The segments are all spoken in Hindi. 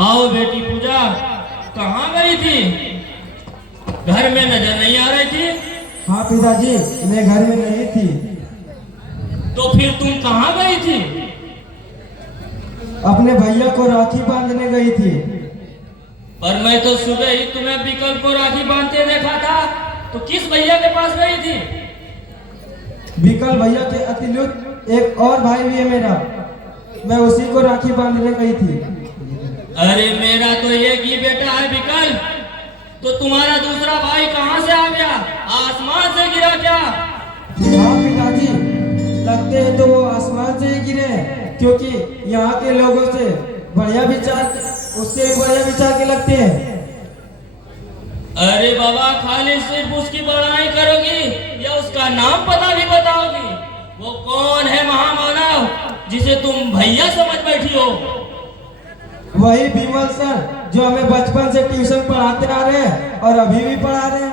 आओ बेटी पूजा, कहाँ गई थी? घर में नजर नहीं आ रही थी। हाँ पिताजी, मैं घर में नहीं थी। तो फिर तुम कहाँ गई थी? अपने भैया को राखी बांधने गई थी। पर मैं तो सुबह ही तुम्हें विकल्प को राखी बांधते देखा था। तो किस भैया के पास गई थी? विकल भैया के अतिरिक्त एक और भाई भी है मेरा, मैं उसी को राखी बांधने गई थी। अरे मेरा तो एक ही बेटा है विकल, तो तुम्हारा दूसरा भाई कहाँ से आ गया? आसमान से गिरा क्या? हाँ पिताजी, लगते हैं तो वो आसमान से ही गिरे हैं, क्योंकि यहाँ के लोगों से बढ़िया विचार, उससे बढ़िया विचार के लगते हैं। अरे बाबा, खाली सिर्फ उसकी बड़ाई करोगी या उसका नाम पता भी बताओगी? वो कौन है महामानव जिसे तुम भैया समझ बैठी हो? वही विमल सर, जो हमें बचपन से ट्यूशन पढ़ाते आ रहे हैं और अभी भी पढ़ा रहे हैं।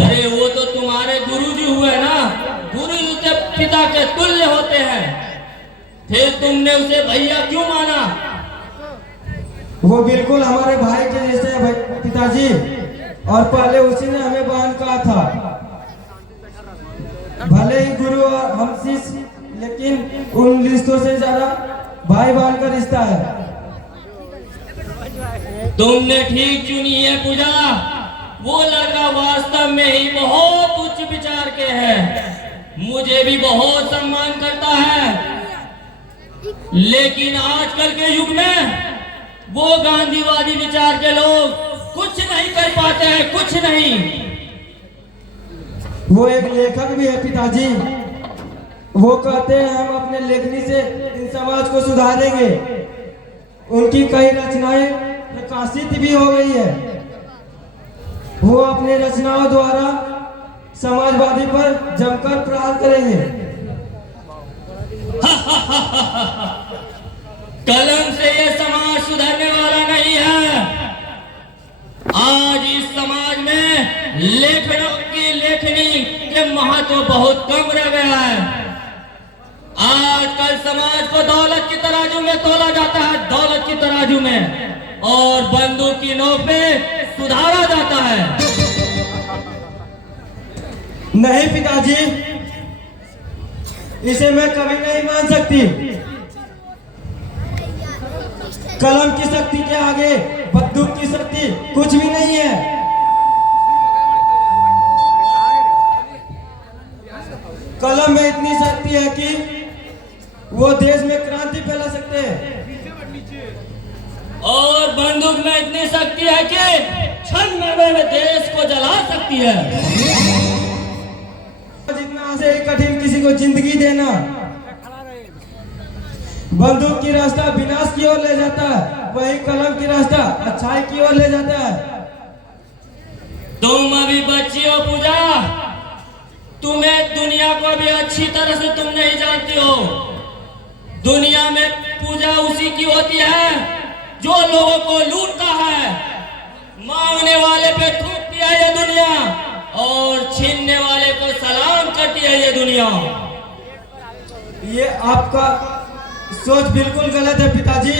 अरे वो तो तुम्हारे गुरुजी हुए ना। गुरुजी के पिता के तुल्य होते हैं, फिर तुमने उसे भैया क्यों माना? वो बिल्कुल हमारे भाई के जैसे है पिताजी, और पहले उसी ने हमें बहन कहा था। भले ही गुरु और हम शिष्य, लेकिन उन रिश्तों से ज्यादा भाई बहन का रिश्ता है। तुमने ठीक चुनी है पूजा। वो लड़का वास्तव में ही बहुत उच्च विचार के है, मुझे भी बहुत सम्मान करता है। लेकिन आजकल के युग में वो गांधीवादी विचार के लोग कुछ नहीं कर पाते हैं, कुछ नहीं। वो एक लेखक भी है पिताजी। वो कहते हैं हम अपने लेखनी से इन समाज को सुधारेंगे। उनकी कई रचनाएं प्रकाशित भी हो गई है। वो अपने रचनाओं द्वारा समाजवादी पर जमकर प्रहार करेंगे। कलम से ये समाज सुधरने वाला नहीं है। आज इस समाज में लेखनों की लेखनी के महत्व बहुत कम रह गया है। आजकल समाज को दौलत की तराजू में तोला जाता है, दौलत की तराजू में, और बंदूक की नोक पे सुधारा जाता है। नहीं पिताजी, इसे मैं कभी नहीं मान सकती। कलम की शक्ति के आगे बंदूक की शक्ति कुछ भी नहीं है। कलम में इतनी शक्ति है कि वो देश में क्रांति फैला सकते हैं, और बंदूक में इतनी शक्ति है कि क्षण में देश को जला सकती है। जितना से कठिन किसी को जिंदगी देना, बंदूक की रास्ता विनाश की ओर ले जाता है, वही कलम की रास्ता अच्छाई की ओर ले जाता है। तुम अभी बच्ची हो पूजा, तुम्हें दुनिया को भी अच्छी तरह से तुम नहीं जानती हो। दुनिया में पूजा उसी की होती है जो लोगों को लूटता है। मांगने वाले पे थूकती है ये दुनिया, और छीनने वाले को सलाम करती है ये दुनिया। ये आपका सोच बिल्कुल गलत है पिताजी।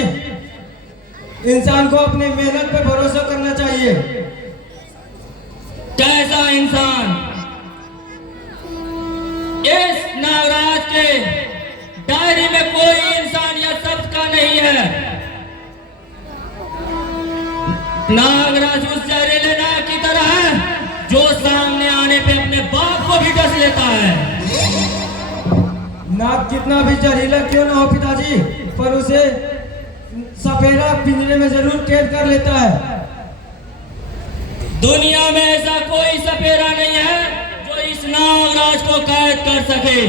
इंसान को अपनी मेहनत पे भरोसा करना चाहिए। कैसा इंसान? इस नागराज के डायरी में कोई इंसानियत शब्द का नहीं है। नागराज उस जहरीले नाग की तरह है जो सामने आने पे अपने बाप को भी डस लेता है। नाग कितना भी जहरीला क्यों ना हो पिताजी, पर उसे सपेरा पिंजरे में जरूर कैद कर लेता है। दुनिया में ऐसा कोई सपेरा नहीं है जो इस नागराज को कैद कर सके।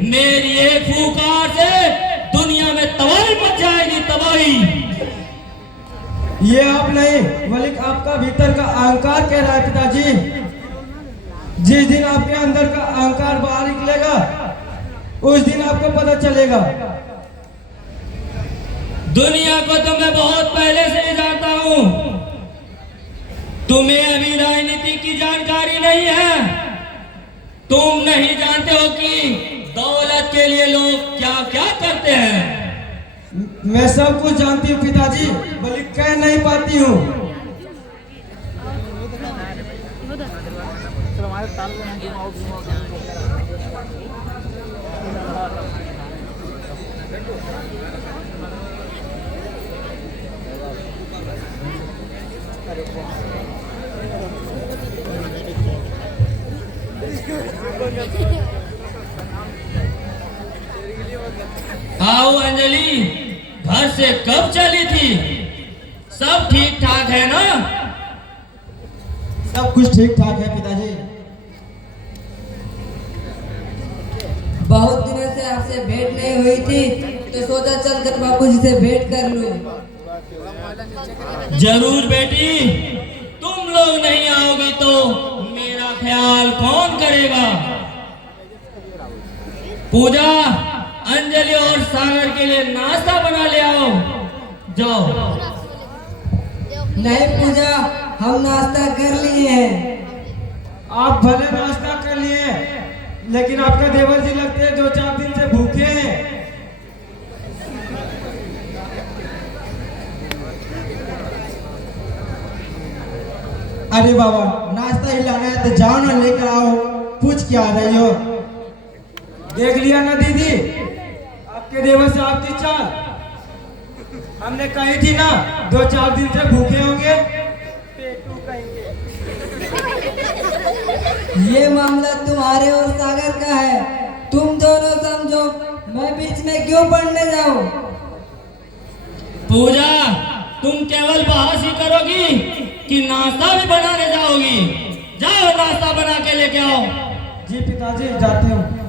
मेरी एक फूंकार से दुनिया में तबाही मच जाएगी, तबाही। ये आप नहीं, बल्कि आपका भीतर का अहंकार कह रहा है पिताजी। जिस दिन आपके अंदर का अहंकार बाहर निकलेगा, उस दिन आपको पता चलेगा। दुनिया को तो मैं बहुत पहले से ही जानता हूं। तुम्हें अभी राजनीति की जानकारी नहीं है। तुम नहीं जानते हो कि दौलत के लिए लोग क्या क्या करते हैं। मैं सब कुछ जानती हूँ पिताजी, बल्कि कह नहीं पाती हूँ। आओ अंजलि, घर से कब चली थी? सब ठीक ठाक है ना? सब कुछ ठीक ठाक है पिताजी। बहुत दिनों से आपसे भेंट नहीं हुई थी, तो सोचा चलकर बापू जी से भेंट कर लूं। जरूर बेटी, तुम लोग नहीं आओगी तो मेरा ख्याल कौन करेगा? पूजा, अंजलि और सागर के लिए नाश्ता बना ले आओ। जाओ। नहीं पूजा, हम नाश्ता कर लिए हैं। आप भले नाश्ता कर लिए, लेकिन आपका देवर जी लगते हैं 2-4 दिन से भूखे हैं। अरे बाबा, नाश्ता ही लाना है तो जाओ ना, लेकर आओ। पूछ क्या रही हो? देख लिया ना दीदी, आपके देवर से आपकी चाल। हमने कही थी ना 2-4 दिन से भूखे होंगे। पेटू कहेंगे। ये मामला तुम्हारे और सागर का है, तुम दोनों समझो, मैं बीच में क्यों पढ़ने जाऊं? पूजा, तुम केवल बहस ही करोगी कि नाश्ता भी बनाने जाओगी? जाओ, नाश्ता बना के लेके आओ। जी पिताजी, जाती हूँ।